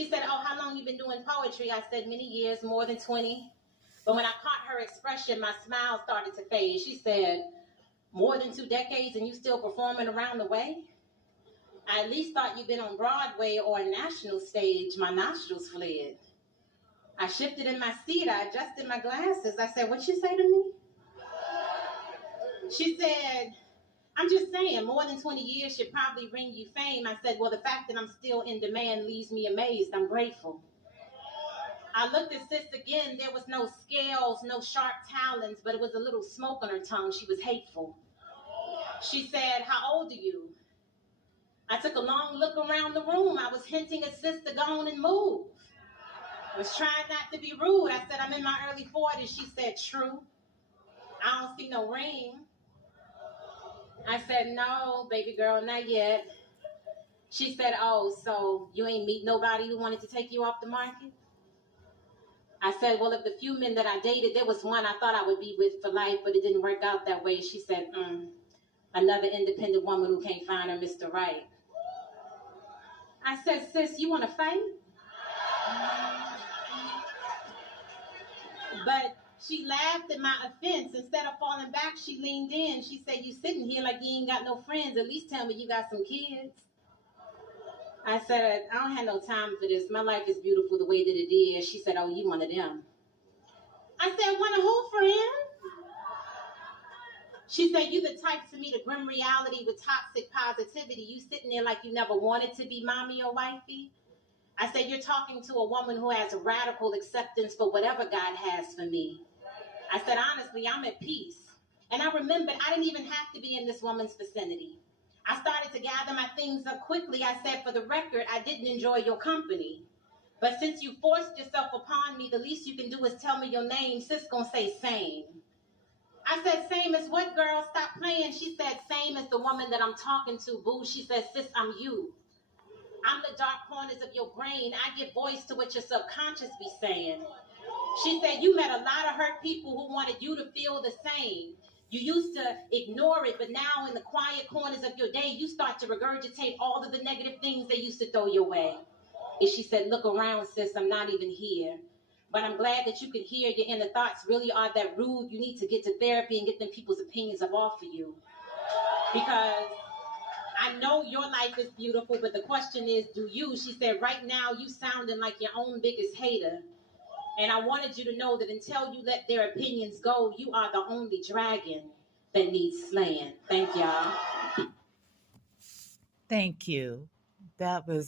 She said, oh, how long you been doing poetry? I said, many years, more than 20. But when I caught her expression, my smile started to fade. She said, more than 2 decades and you still performing around the way? I at least thought you'd been on Broadway or a national stage. My nostrils fled. I shifted in my seat. I adjusted my glasses. I said, what'd you say to me? She said, I'm just saying, more than 20 years should probably bring you fame. I said, well, the fact that I'm still in demand leaves me amazed. I'm grateful. I looked at sis again. There was no scales, no sharp talons, but it was a little smoke on her tongue. She was hateful. She said, how old are you? I took a long look around the room. I was hinting at sis to go on and move. I was trying not to be rude. I said, I'm in my early 40s. She said, true. I don't see no ring. I said, no, baby girl, not yet. She said, oh, so you ain't meet nobody who wanted to take you off the market? I said, well, of the few men that I dated, there was one I thought I would be with for life, but it didn't work out that way. She said, another independent woman who can't find her Mr. Right. I said, sis, you want to fight? But she laughed at my offense. Instead of falling back, she leaned in. She said, you sitting here like you ain't got no friends. At least tell me you got some kids. I said, I don't have no time for this. My life is beautiful the way that it is. She said, oh, you one of them. I said, one of who, friend? She said, you the type to meet a grim reality with toxic positivity. You sitting there like you never wanted to be mommy or wifey. I said, you're talking to a woman who has a radical acceptance for whatever God has for me. I said, honestly, I'm at peace. And I remembered I didn't even have to be in this woman's vicinity. I started to gather my things up quickly. I said, for the record, I didn't enjoy your company. But since you forced yourself upon me, the least you can do is tell me your name. Sis gonna say same. I said, same as what, girl? Stop playing. She said, same as the woman that I'm talking to, boo. She said, sis, I'm you. I'm the dark corners of your brain. I give voice to what your subconscious be saying. She said, you met a lot of hurt people who wanted you to feel the same. You used to ignore it, but now in the quiet corners of your day, you start to regurgitate all of the negative things they used to throw your way. And she said, look around, sis, I'm not even here. But I'm glad that you can hear your inner thoughts really are that rude. You need to get to therapy and get them people's opinions up off of you. Because I know your life is beautiful, but the question is, do you? She said, right now, you sounding like your own biggest hater. And I wanted you to know that until you let their opinions go, you are the only dragon that needs slaying. Thank y'all. Thank you. That was